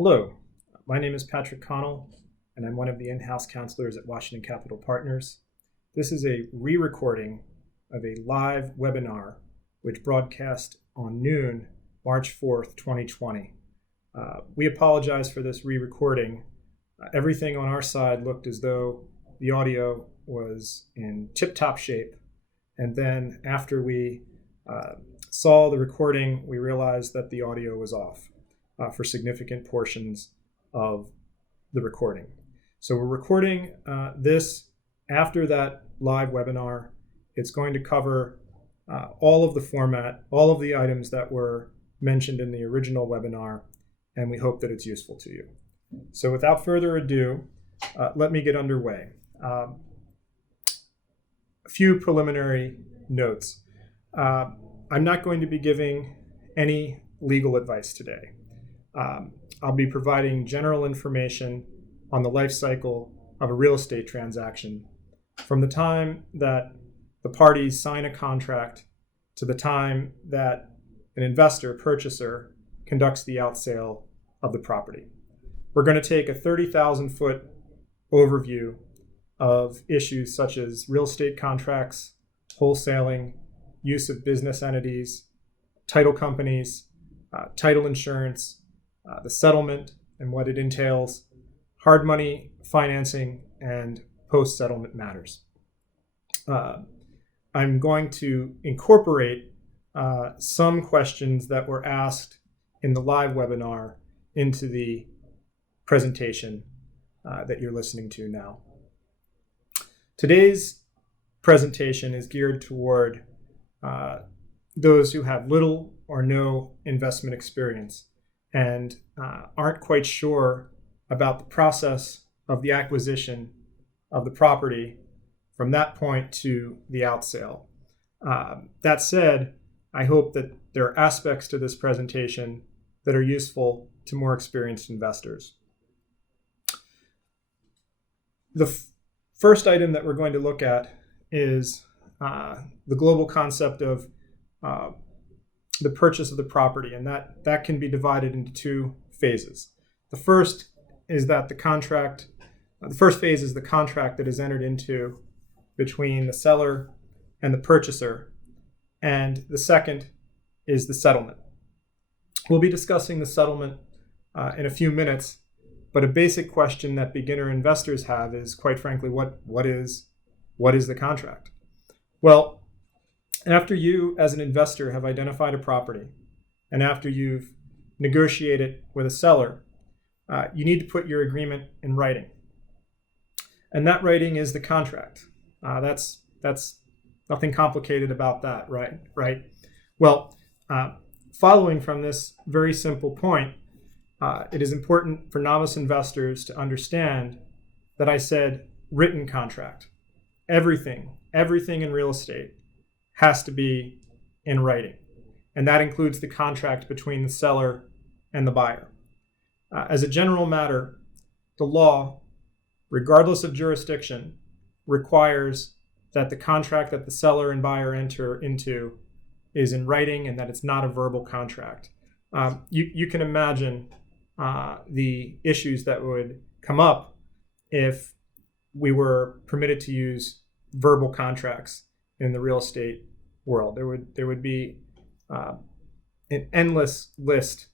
Hello, my name is Patrick Connell, and I'm one of the in-house counselors at Washington Capital Partners. This is a re-recording of a live webinar which broadcast on noon, March 4th, 2020. We apologize for this re-recording. Everything on our side looked as though the audio was in tip-top shape, and then after we saw the recording, we realized that the audio was off for significant portions of the recording. So we're recording this after that live webinar. It's going to cover all of the format, all of the items that were mentioned in the original webinar, and we hope that it's useful to you. So without further ado, let me get underway. A few preliminary notes. I'm not going to be giving any legal advice today. I'll be providing general information on the life cycle of a real estate transaction from the time that the parties sign a contract to the time that an investor, purchaser, conducts the outsale of the property. We're going to take a 30,000-foot overview of issues such as real estate contracts, wholesaling, use of business entities, title companies, title insurance, the settlement and what it entails, hard money financing, and post-settlement matters. I'm going to incorporate some questions that were asked in the live webinar into the presentation that you're listening to now. Today's presentation is geared toward those who have little or no investment experience and aren't quite sure about the process of the acquisition of the property from that point to the outsale. That said, I hope that there are aspects to this presentation that are useful to more experienced investors. The first item that we're going to look at is the global concept of the purchase of the property, and that can be divided into two phases. The first is that the first phase is the contract that is entered into between the seller and the purchaser, and the second is the settlement. We'll be discussing the settlement in a few minutes, but a basic question that beginner investors have is, quite frankly, what is the contract? Well, after you as an investor have identified a property and after you've negotiated with a seller, you need to put your agreement in writing. And that writing is the contract. That's nothing complicated about that, right? Well, following from this very simple point, it is important for novice investors to understand that I said written contract. Everything in real estate has to be in writing, and that includes the contract between the seller and the buyer. As a general matter, the law, regardless of jurisdiction, requires that the contract that the seller and buyer enter into is in writing and that it's not a verbal contract. You can imagine the issues that would come up if we were permitted to use verbal contracts in the real estate world. There would be an endless list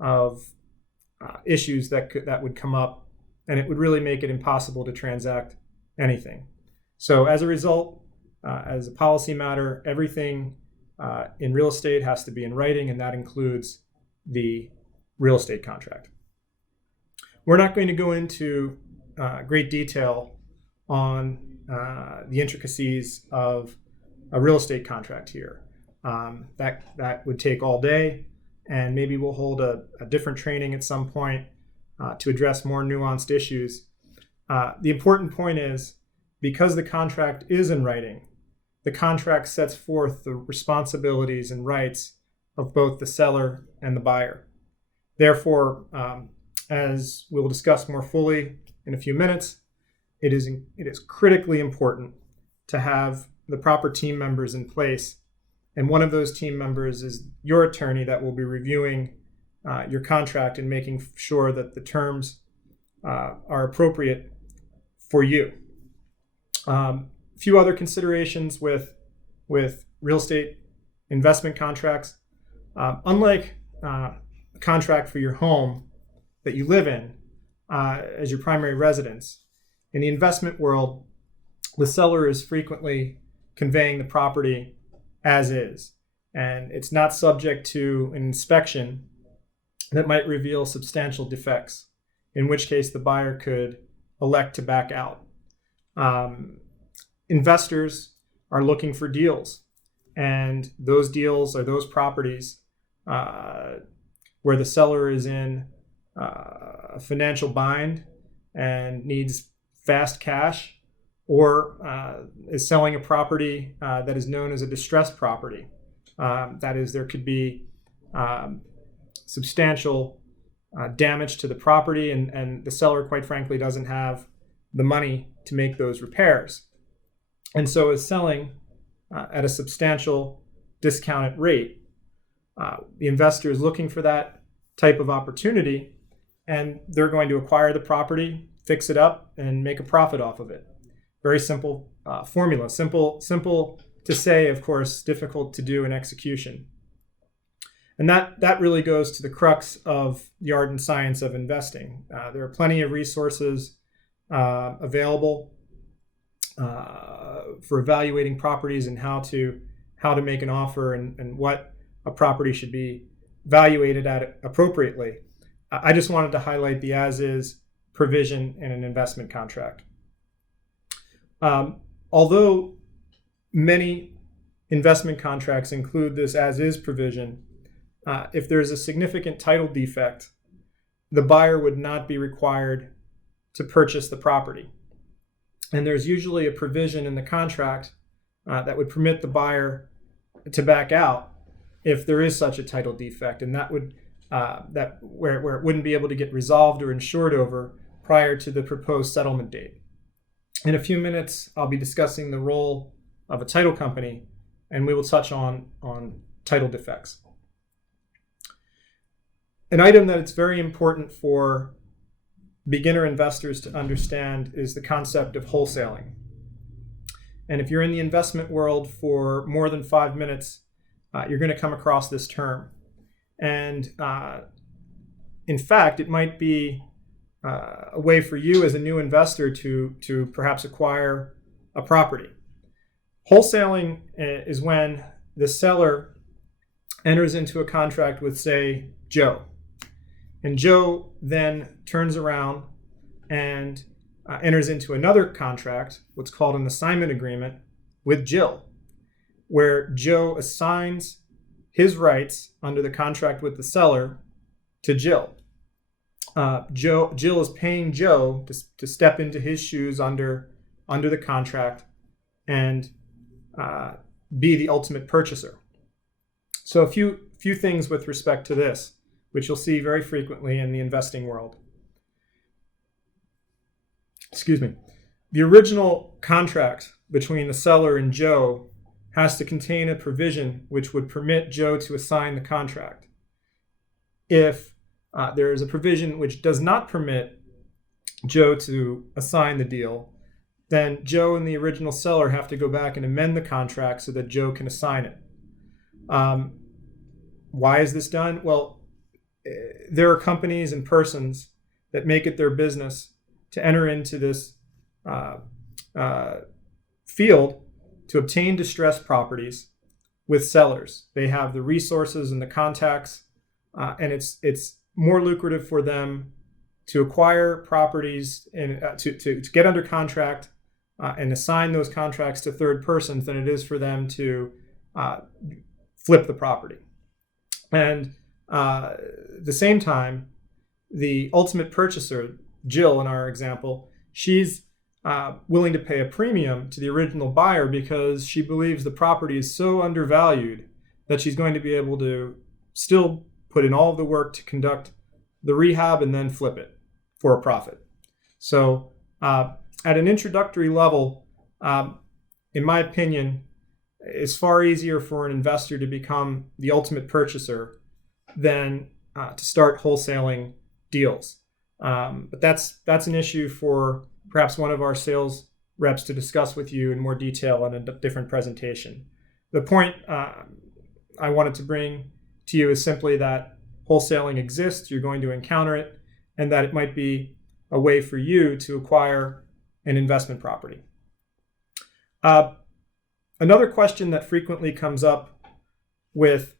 of issues that would come up, and it would really make it impossible to transact anything. So as a result, as a policy matter, everything in real estate has to be in writing, and that includes the real estate contract. We're not going to go into great detail on the intricacies of a real estate contract here. That would take all day, and maybe we'll hold a different training at some point to address more nuanced issues. The important point is, because the contract is in writing, the contract sets forth the responsibilities and rights of both the seller and the buyer. Therefore, as we'll discuss more fully in a few minutes, it is critically important to have the proper team members in place. And one of those team members is your attorney that will be reviewing your contract and making sure that the terms are appropriate for you. A few other considerations with real estate investment contracts. Unlike a contract for your home that you live in as your primary residence, in the investment world, the seller is frequently conveying the property as is, and it's not subject to an inspection that might reveal substantial defects, in which case the buyer could elect to back out. Investors are looking for deals, and those deals are those properties where the seller is in a financial bind and needs fast cash, or is selling a property that is known as a distressed property. That is, there could be substantial damage to the property, and the seller, quite frankly, doesn't have the money to make those repairs, and so is selling at a substantial discounted rate. The investor is looking for that type of opportunity, and they're going to acquire the property, fix it up, and make a profit off of it. Very simple formula. Simple to say, of course, difficult to do in execution. And that really goes to the crux of the art and science of investing. There are plenty of resources available for evaluating properties and how to make an offer and what a property should be valuated at appropriately. I just wanted to highlight the as-is provision in an investment contract. Although many investment contracts include this as-is provision, if there's a significant title defect, the buyer would not be required to purchase the property. And there's usually a provision in the contract that would permit the buyer to back out if there is such a title defect, and that would where it wouldn't be able to get resolved or insured over prior to the proposed settlement date. In a few minutes, I'll be discussing the role of a title company, and we will touch on title defects. An item that it's very important for beginner investors to understand is the concept of wholesaling. And if you're in the investment world for more than 5 minutes, you're going to come across this term. And in fact, it might be a way for you as a new investor to perhaps acquire a property. Wholesaling is when the seller enters into a contract with, say, Joe. And Joe then turns around and enters into another contract, what's called an assignment agreement, with Jill, where Joe assigns his rights under the contract with the seller to Jill. Jill is paying Joe to step into his shoes under the contract and be the ultimate purchaser. So a few things with respect to this, which you'll see very frequently in the investing world. The original contract between the seller and Joe has to contain a provision which would permit Joe to assign the contract. If there is a provision which does not permit Joe to assign the deal, then Joe and the original seller have to go back and amend the contract so that Joe can assign it. Why is this done? Well, there are companies and persons that make it their business to enter into this field to obtain distressed properties with sellers. They have the resources and the contacts, and it's more lucrative for them to acquire properties and to get under contract and assign those contracts to third persons than it is for them to flip the property. And at the same time, the ultimate purchaser, Jill in our example, she's willing to pay a premium to the original buyer because she believes the property is so undervalued that she's going to be able to still put in all of the work to conduct the rehab and then flip it for a profit. So at an introductory level, in my opinion, it's far easier for an investor to become the ultimate purchaser than to start wholesaling deals. But that's an issue for perhaps one of our sales reps to discuss with you in more detail on a different presentation. The point I wanted to bring to you is simply that wholesaling exists, you're going to encounter it, and that it might be a way for you to acquire an investment property. Another question that frequently comes up with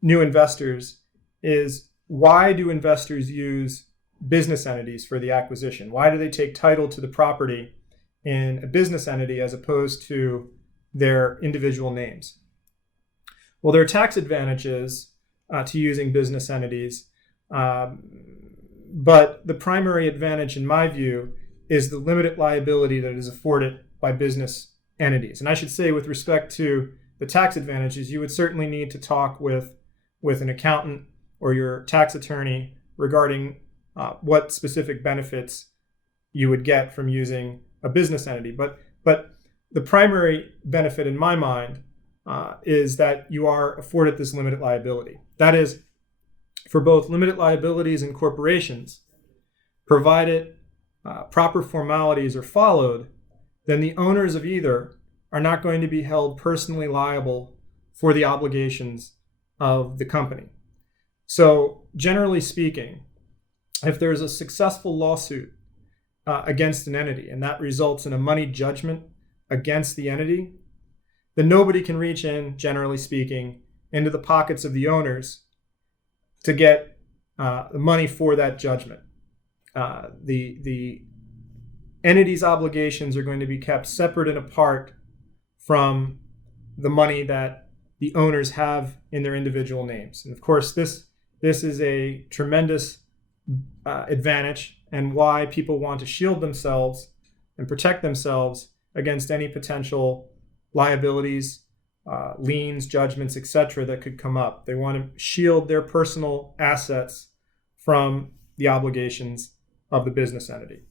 new investors is, why do investors use business entities for the acquisition? Why do they take title to the property in a business entity as opposed to their individual names? Well, there are tax advantages to using business entities, but the primary advantage, in my view, is the limited liability that is afforded by business entities. And I should say, with respect to the tax advantages, you would certainly need to talk with an accountant or your tax attorney regarding what specific benefits you would get from using a business entity. But the primary benefit in my mind is that you are afforded this limited liability. That is, for both limited liabilities and corporations, provided proper formalities are followed, then the owners of either are not going to be held personally liable for the obligations of the company. So, generally speaking, if there's a successful lawsuit against an entity and that results in a money judgment against the entity, then nobody can reach in, generally speaking, into the pockets of the owners to get the money for that judgment. The entity's obligations are going to be kept separate and apart from the money that the owners have in their individual names. And of course, this is a tremendous advantage, and why people want to shield themselves and protect themselves against any potential liabilities, liens, judgments, etc. that could come up. They want to shield their personal assets from the obligations of the business entity.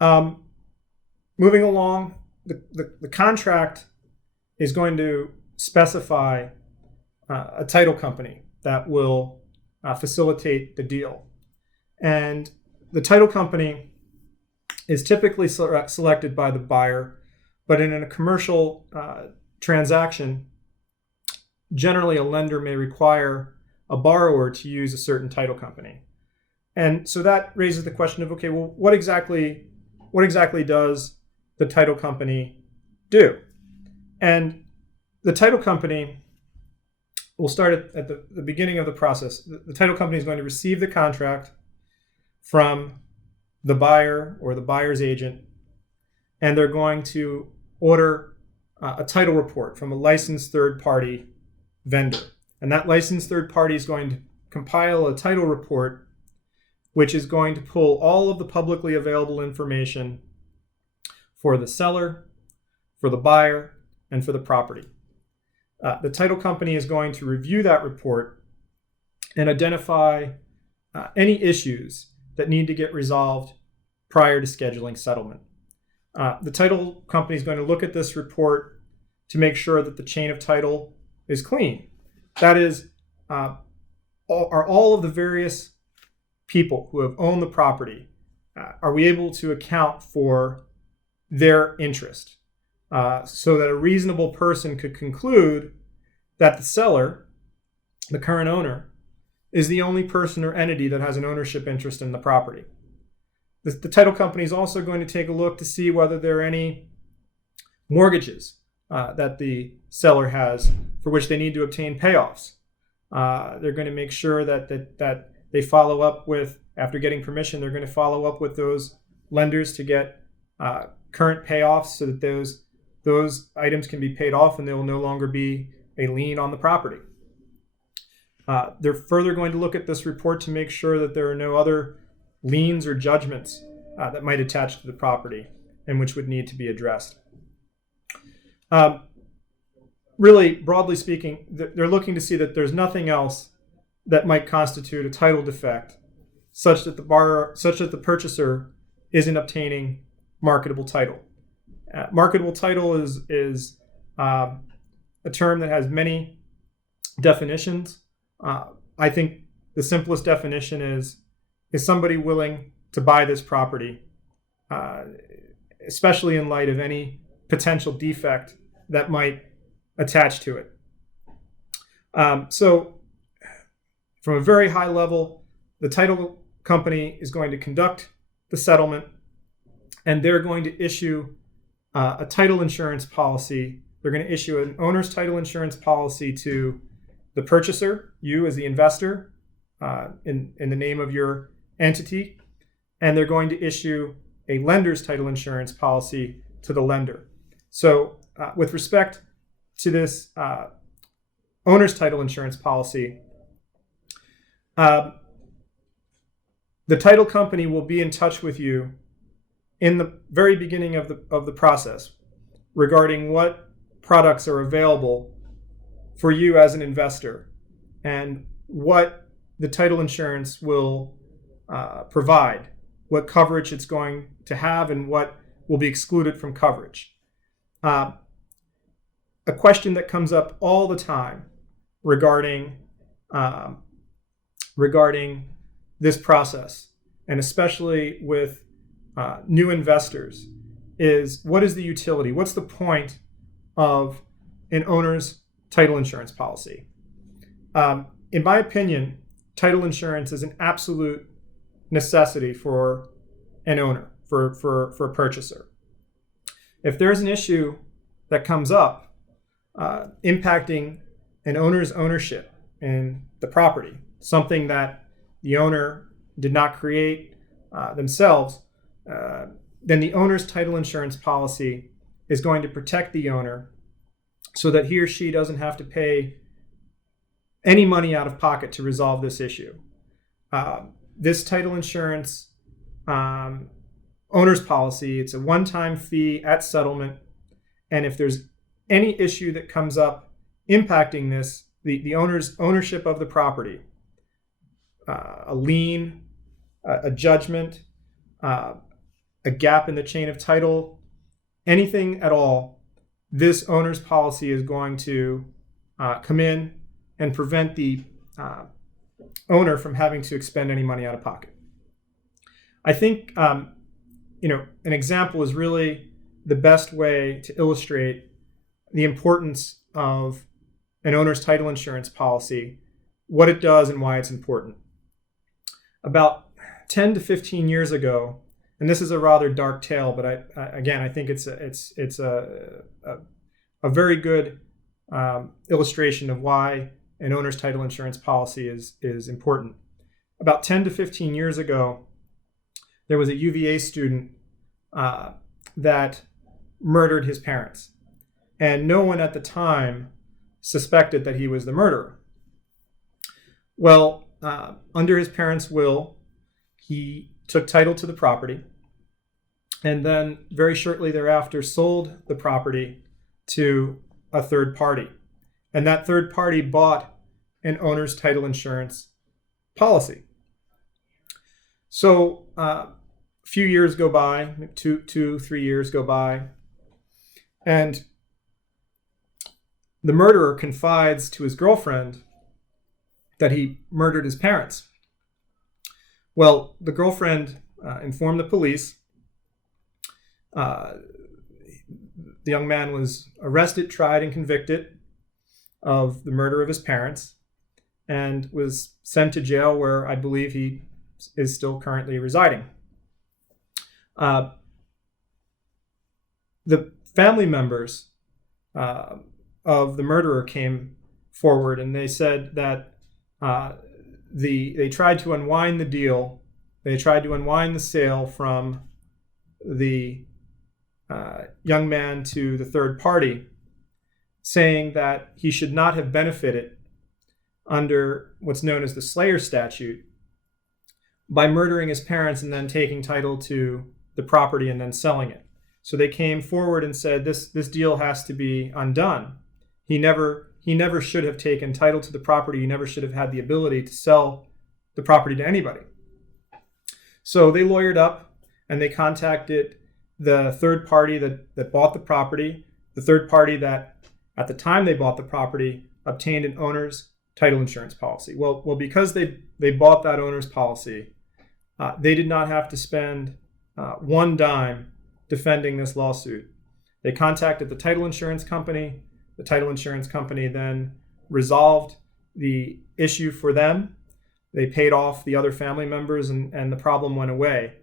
Moving along, the contract is going to specify a title company that will facilitate the deal. And the title company is typically selected by the buyer, but in a commercial transaction, generally a lender may require a borrower to use a certain title company. And so that raises the question of, okay, well, what exactly does the title company do? And the title company, we'll start at the beginning of the process. The title company is going to receive the contract from the buyer or the buyer's agent, and they're going to order a title report from a licensed third-party vendor. And that licensed third party is going to compile a title report which is going to pull all of the publicly available information for the seller, for the buyer, and for the property. The title company is going to review that report and identify any issues that need to get resolved prior to scheduling settlement. The title company is going to look at this report to make sure that the chain of title is clean. That is, are all of the various people who have owned the property, are we able to account for their interest so that a reasonable person could conclude that the seller, the current owner, is the only person or entity that has an ownership interest in the property. The title company is also going to take a look to see whether there are any mortgages that the seller has for which they need to obtain payoffs. They're going to make sure that they follow up with, after getting permission, they're going to follow up with those lenders to get current payoffs so that those items can be paid off and there will no longer be a lien on the property. They're further going to look at this report to make sure that there are no other liens or judgments that might attach to the property and which would need to be addressed. Really, broadly speaking, they're looking to see that there's nothing else that might constitute a title defect such that the purchaser isn't obtaining marketable title. Marketable title is a term that has many definitions. I think the simplest definition is somebody willing to buy this property, especially in light of any potential defect that might attach to it. So from a very high level, the title company is going to conduct the settlement, and they're going to issue a title insurance policy. They're going to issue an owner's title insurance policy to the purchaser, you as the investor, in the name of your entity, and they're going to issue a lender's title insurance policy to the lender. So with respect to this owner's title insurance policy, the title company will be in touch with you in the very beginning of the process regarding what products are available for you as an investor and what the title insurance will provide, what coverage it's going to have, and what will be excluded from coverage. A question that comes up all the time regarding this process, and especially with new investors, is what is the utility? What's the point of an owner's title insurance policy? In my opinion, title insurance is an absolute necessity for an owner, for a purchaser. If there's an issue that comes up impacting an owner's ownership in the property, something that the owner did not create themselves, then the owner's title insurance policy is going to protect the owner so that he or she doesn't have to pay any money out of pocket to resolve this issue. This title insurance owner's policy, it's a one-time fee at settlement, and if there's any issue that comes up impacting this, the owner's ownership of the property, a lien, a judgment, a gap in the chain of title, anything at all, this owner's policy is going to come in and prevent the owner from having to expend any money out of pocket. I think an example is really the best way to illustrate the importance of an owner's title insurance policy, what it does and why it's important. About 10 to 15 years ago, and this is a rather dark tale, but I think it's a very good illustration of why an owner's title insurance policy is important. About 10 to 15 years ago, there was a UVA student that murdered his parents, and no one at the time suspected that he was the murderer. Well, under his parents' will, he took title to the property, and then very shortly thereafter sold the property to a third party. And that third party bought an owner's title insurance policy. So a few years go by, 3 years go by, and the murderer confides to his girlfriend that he murdered his parents. Well, the girlfriend informed the police. The young man was arrested, tried, and convicted of the murder of his parents and was sent to jail, where I believe he is still currently residing. The family members of the murderer came forward, and they said that they tried to unwind the deal. They tried to unwind the sale from the young man to the third party, saying that he should not have benefited under what's known as the Slayer statute by murdering his parents and then taking title to the property and then selling it. So they came forward and said this deal has to be undone. He never should have taken title to the property. He never should have had the ability to sell the property to anybody. So they lawyered up and they contacted the third party that bought the property, the third party that at the time they bought the property obtained an owner's title insurance policy? Well, because they bought that owner's policy, they did not have to spend one dime defending this lawsuit. They contacted the title insurance company. The title insurance company then resolved the issue for them. They paid off the other family members, and the problem went away.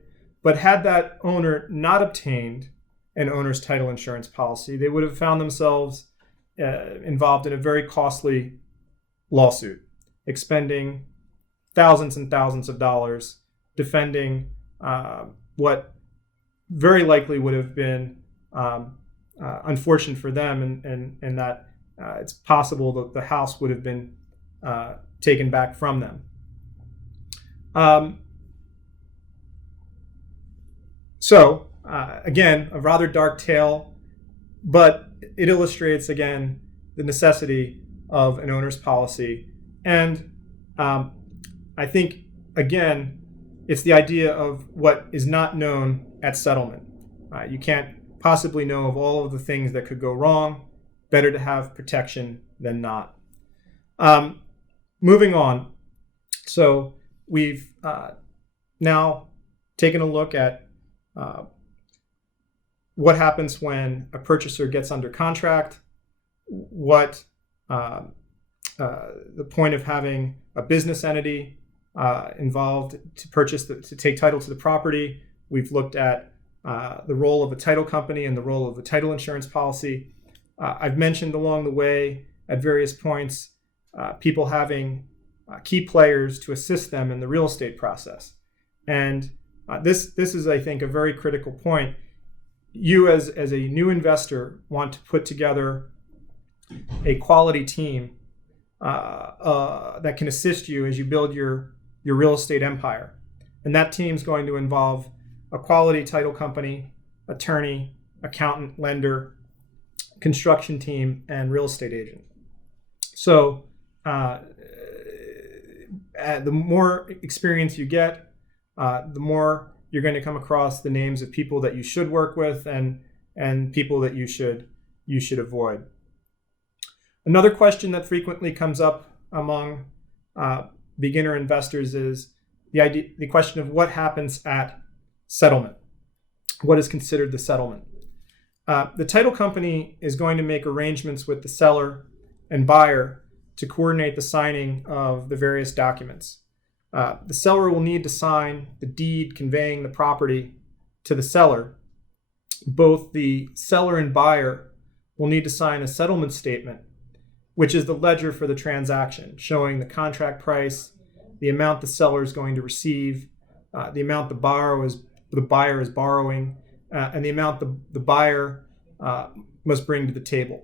But had that owner not obtained an owner's title insurance policy, they would have found themselves involved in a very costly lawsuit, expending thousands and thousands of dollars defending what very likely would have been unfortunate for them, and that it's possible that the house would have been taken back from them. So again, a rather dark tale, but it illustrates again the necessity of an owner's policy. And I think, again, it's the idea of what is not known at settlement. You can't possibly know of all of the things that could go wrong. Better to have protection than not. Moving on. So we've now taken a look at what happens when a purchaser gets under contract, what the point of having a business entity involved to take title to the property. We've looked at the role of a title company and the role of the title insurance policy. I've mentioned along the way at various points people having key players to assist them in the real estate process. And this is, I think, a very critical point. You as a new investor want to put together a quality team that can assist you as you build your real estate empire. And that team is going to involve a quality title company, attorney, accountant, lender, construction team, and real estate agent. So the more experience you get, the more you're going to come across the names of people that you should work with and people that you should avoid. Another question that frequently comes up among beginner investors is the question of what happens at settlement. What is considered the settlement? The title company is going to make arrangements with the seller and buyer to coordinate the signing of the various documents. The seller will need to sign the deed conveying the property to the seller. Both the seller and buyer will need to sign a settlement statement, which is the ledger for the transaction, showing the contract price, the amount the seller is going to receive, the amount the buyer is borrowing, and the amount the buyer must bring to the table.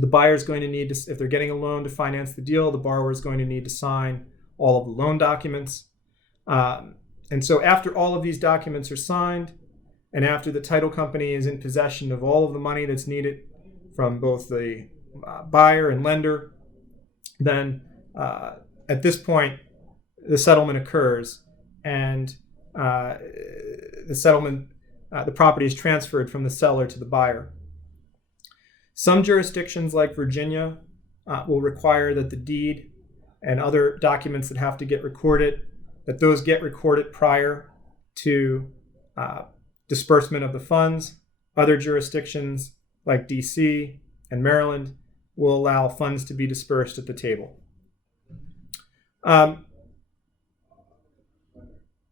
The buyer is going to need to, if they're getting a loan to finance the deal, the borrower is going to need to sign all of the loan documents. And so after all of these documents are signed, and after the title company is in possession of all of the money that's needed from both the buyer and lender, then at this point, the settlement occurs, and the property is transferred from the seller to the buyer. Some jurisdictions like Virginia will require that the deed and other documents that have to get recorded, that those get recorded prior to disbursement of the funds. Other jurisdictions like DC and Maryland will allow funds to be dispersed at the table.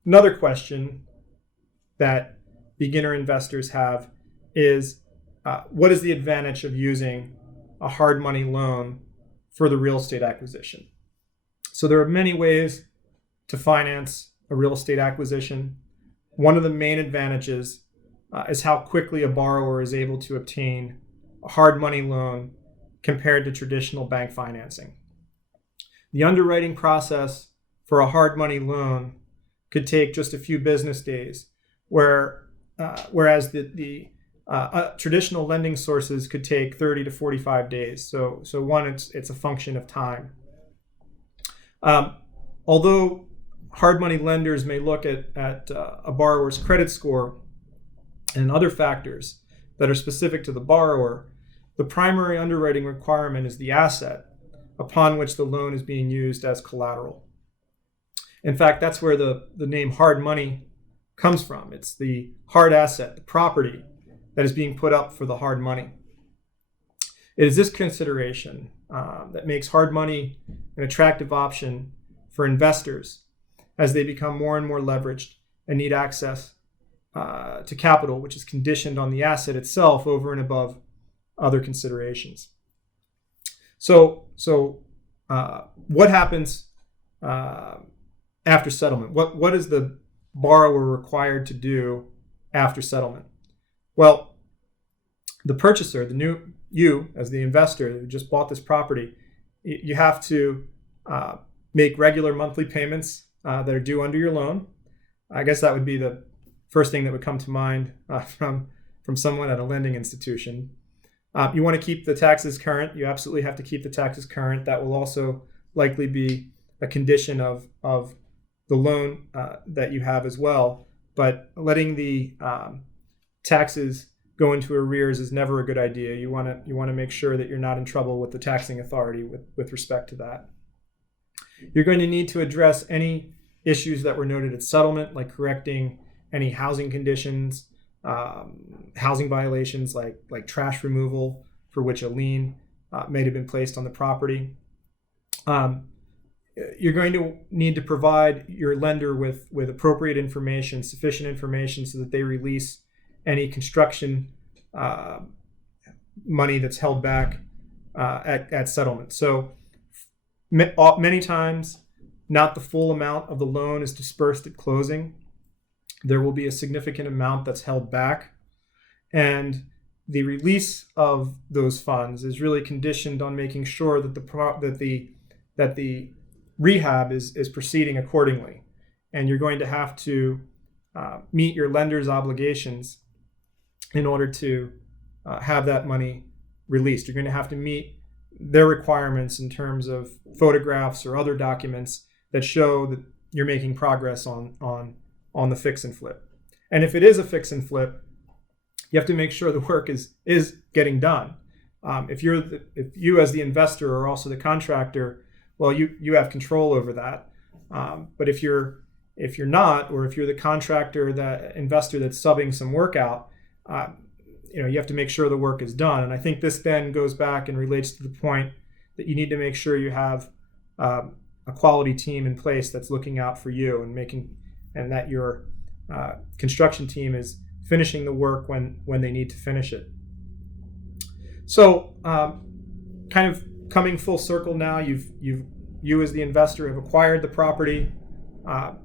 Another question that beginner investors have is, what is the advantage of using a hard money loan for the real estate acquisition? So there are many ways to finance a real estate acquisition. One of the main advantages is how quickly a borrower is able to obtain a hard money loan compared to traditional bank financing. The underwriting process for a hard money loan could take just a few business days, whereas the traditional lending sources could take 30 to 45 days. So one, it's a function of time. Although hard money lenders may look at a borrower's credit score and other factors that are specific to the borrower, the primary underwriting requirement is the asset, upon which the loan is being used as collateral. In fact, that's where the name hard money comes from. It's the hard asset, the property that is being put up for the hard money. It is this consideration that makes hard money an attractive option for investors as they become more and more leveraged and need access to capital, which is conditioned on the asset itself over and above other considerations. So what happens after settlement? What is the borrower required to do after settlement? Well, the purchaser, you as the investor who just bought this property, you have to make regular monthly payments that are due under your loan. I guess that would be the first thing that would come to mind from someone at a lending institution. You want to keep the taxes current. You absolutely have to keep the taxes current. That will also likely be a condition of the loan that you have as well. But letting the taxes go into arrears is never a good idea. You want to make sure that you're not in trouble with the taxing authority with respect to that. You're going to need to address any issues that were noted at settlement, like correcting any housing conditions, housing violations like trash removal for which a lien may have been placed on the property. You're going to need to provide your lender with appropriate information, sufficient information, so that they release any construction money that's held back at settlement. So many times, not the full amount of the loan is dispersed at closing. There will be a significant amount that's held back, and the release of those funds is really conditioned on making sure that the rehab is proceeding accordingly. And you're going to have to meet your lender's obligations in order to have that money released. You're going to have to meet their requirements in terms of photographs or other documents that show that you're making progress on the fix and flip. And if it is a fix and flip, you have to make sure the work is getting done. If you as the investor are also the contractor, well, you have control over that. But if you're not, or if you're the contractor, that investor that's subbing some work out, you have to make sure the work is done. And I think this then goes back and relates to the point that you need to make sure you have a quality team in place that's looking out for you and that your construction team is finishing the work when they need to finish it. So kind of coming full circle now, you as the investor have acquired the property.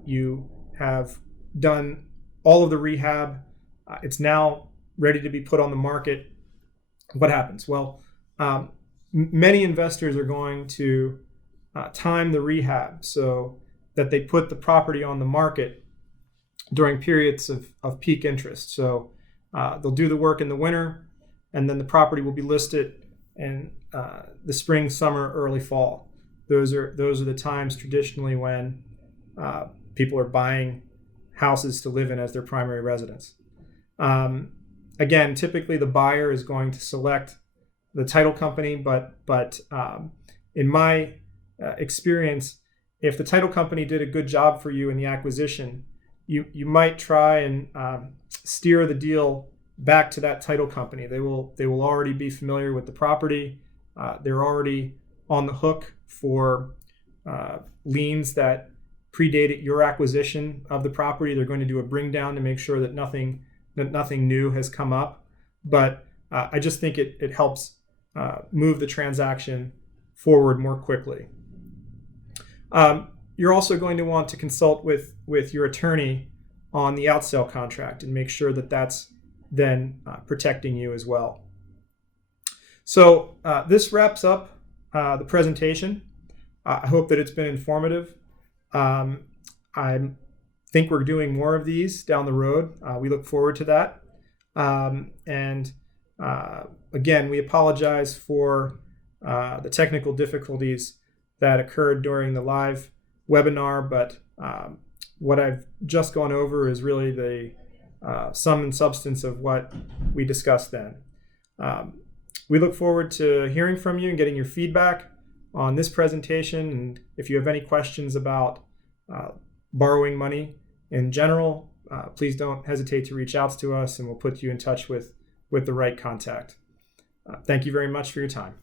You have done all of the rehab. It's now ready to be put on the market. What happens? Well, many investors are going to time the rehab so that they put the property on the market during periods of peak interest. So they'll do the work in the winter, and then the property will be listed in the spring, summer, early fall. Those are the times traditionally when people are buying houses to live in as their primary residence. Again, typically the buyer is going to select the title company, but in my experience, if the title company did a good job for you in the acquisition, you might try and steer the deal back to that title company. They will already be familiar with the property. They're already on the hook for liens that predated your acquisition of the property. They're going to do a bring down to make sure that nothing new has come up. But I just think it helps move the transaction forward more quickly. You're also going to want to consult with your attorney on the outsale contract and make sure that that's then protecting you as well. So this wraps up the presentation. I hope that it's been informative. I think we're doing more of these down the road. We look forward to that. Again, we apologize for the technical difficulties that occurred during the live webinar, but what I've just gone over is really the sum and substance of what we discussed then. We look forward to hearing from you and getting your feedback. on this presentation. And if you have any questions about borrowing money in general, please don't hesitate to reach out to us, and we'll put you in touch with the right contact. Thank you very much for your time.